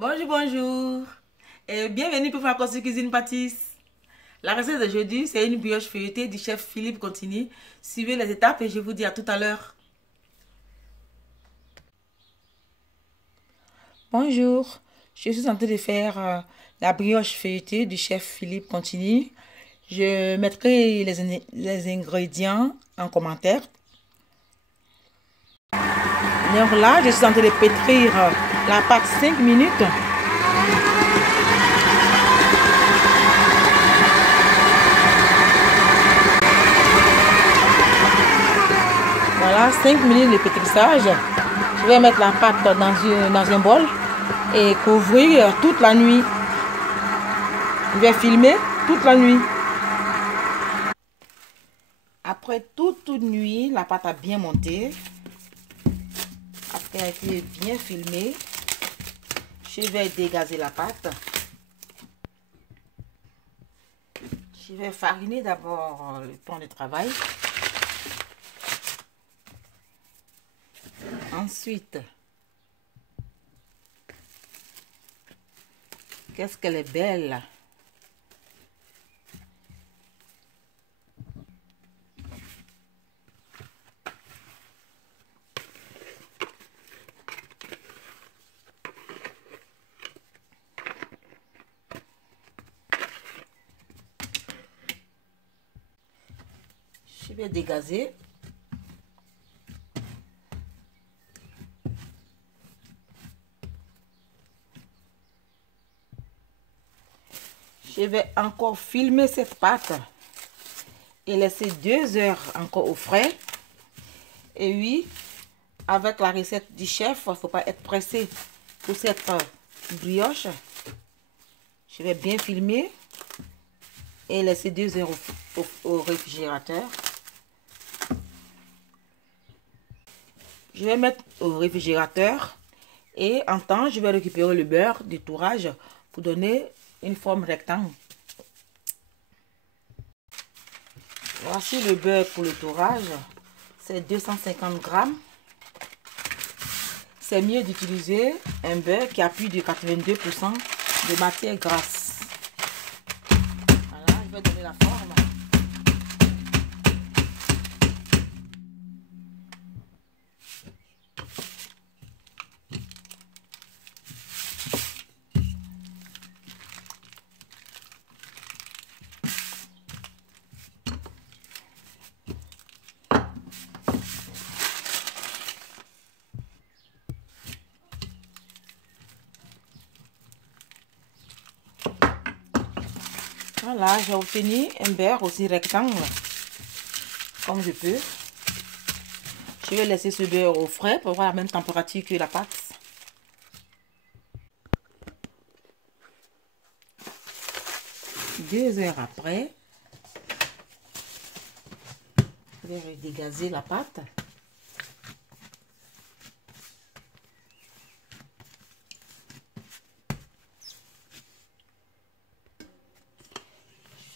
Bonjour, bonjour. Et bienvenue pour Francois Cuisine Pâtisse. La recette d'aujourd'hui, c'est une brioche feuilletée du chef Philippe Contigny. Suivez les étapes et je vous dis à tout à l'heure. Bonjour, je suis en train de faire la brioche feuilletée du chef Philippe Contigny. Je mettrai les ingrédients en commentaire. Donc là, je suis en train de pétrir la pâte 5 minutes. Voilà, 5 minutes de pétrissage. Je vais mettre la pâte dans un bol et couvrir toute la nuit. Je vais filmer toute la nuit. Après toute nuit, la pâte a bien monté. Après elle a été bien filmée, je vais dégazer la pâte. Je vais fariner d'abord le pain de travail. Ensuite, qu'est-ce qu'elle est belle! Je vais dégazer. Je vais encore filmer cette pâte et laisser 2 heures encore au frais. Et oui, avec la recette du chef, il ne faut pas être pressé pour cette brioche. Je vais bien filmer et laisser 2 heures au réfrigérateur. Je vais mettre au réfrigérateur et en temps, je vais récupérer le beurre du tourage pour donner une forme rectangle. Voici le beurre pour le tourage. C'est 250 grammes. C'est mieux d'utiliser un beurre qui a plus de 82% de matière grasse. Voilà, je vais donner la forme. Voilà, j'ai obtenu un beurre aussi rectangle, comme je peux. Je vais laisser ce beurre au frais pour avoir la même température que la pâte. Deux heures après, je vais dégazer la pâte.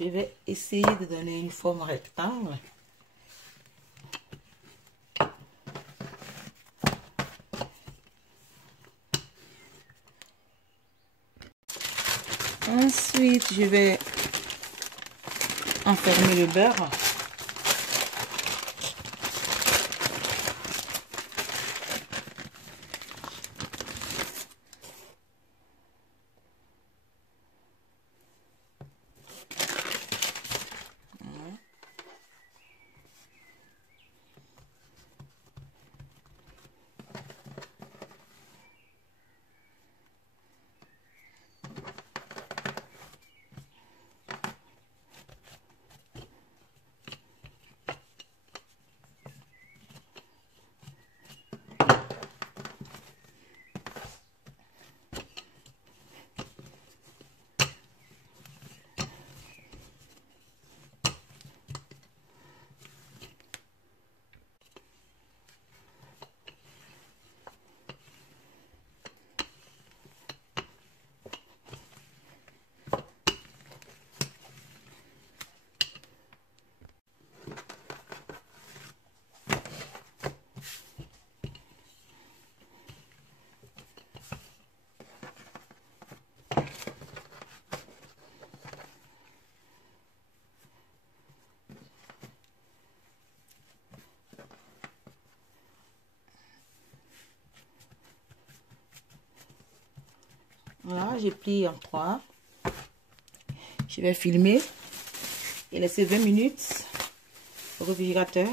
Je vais essayer de donner une forme rectangle. Ensuite, je vais enfermer le beurre. Voilà, j'ai plié en 3. Je vais filmer et laisser 20 minutes au réfrigérateur.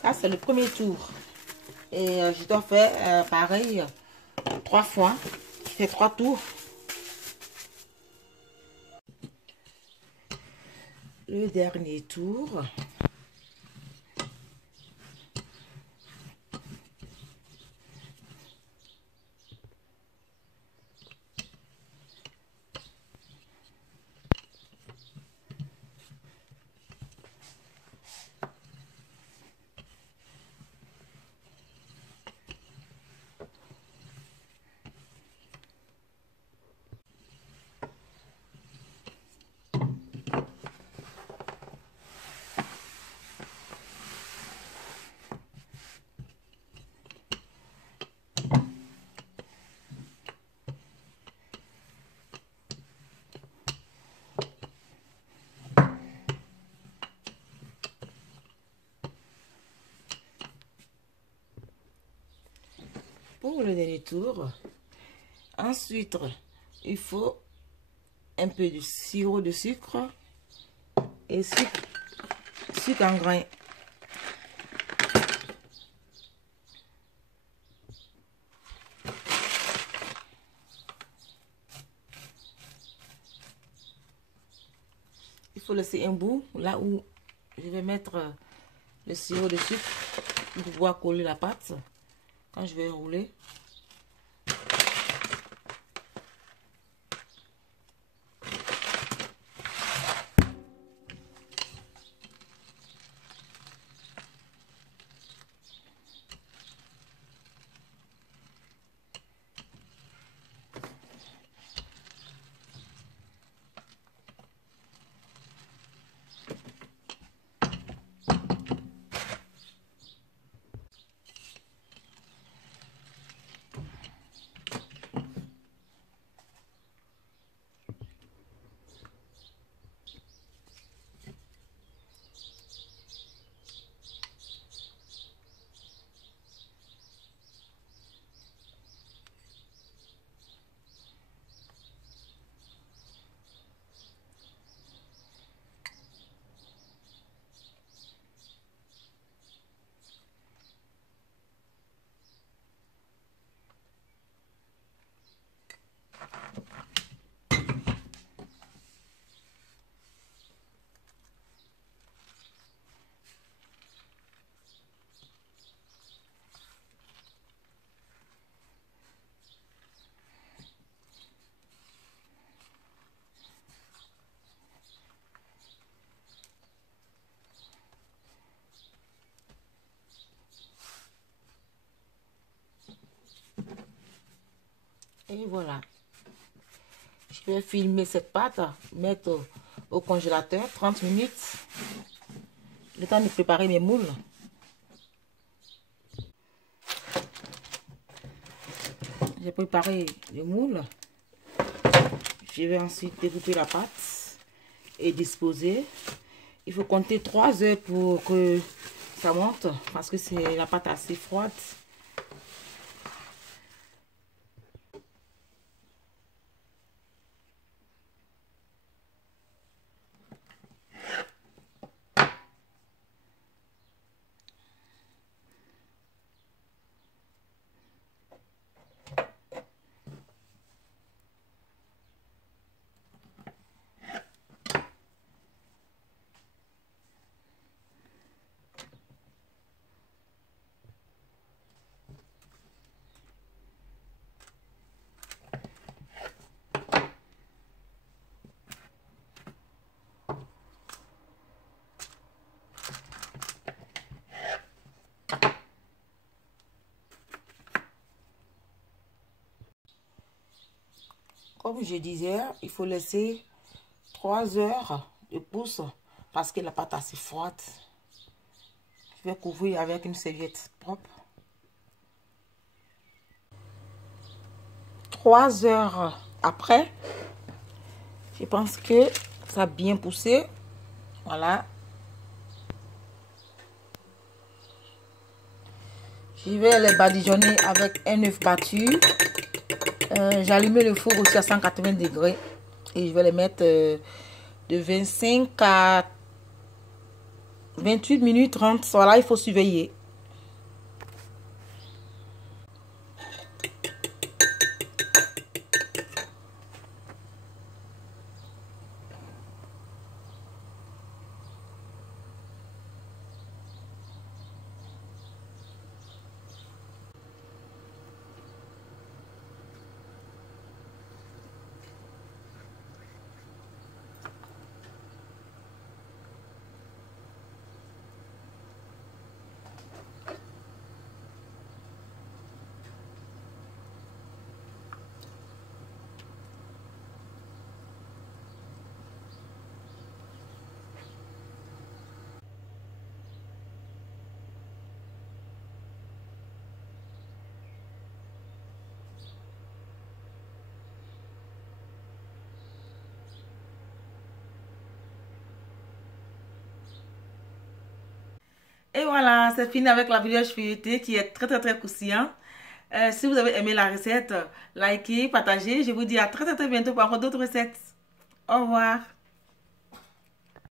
Ça, c'est le premier tour. Et je dois faire pareil 3 fois. Je fais 3 tours. Le dernier tour. Pour le dernier tour, ensuite, il faut un peu de sirop de sucre et sucre en grains. Il faut laisser un bout là où je vais mettre le sirop de sucre pour pouvoir coller la pâte quand je vais rouler. Et voilà. Je vais filmer cette pâte, mettre au congélateur 30 minutes. Le temps de préparer mes moules. J'ai préparé les moules. Je vais ensuite découper la pâte et disposer. Il faut compter 3 heures pour que ça monte parce que c'est la pâte assez froide. Comme je disais, il faut laisser 3 heures de pouce parce que la pâte est assez froide. Je vais couvrir avec une serviette propre. 3 heures après, je pense que ça a bien poussé. Voilà. Je vais les badigeonner avec un œuf battu. J'ai allumé le four aussi à 180 degrés. Et je vais les mettre de 25 à 28 minutes 30. Voilà, il faut surveiller. Et voilà, c'est fini avec la vidéo feuilletée qui est très croustillant. Si vous avez aimé la recette, likez, partagez. Je vous dis à très bientôt pour encore d'autres recettes. Au revoir.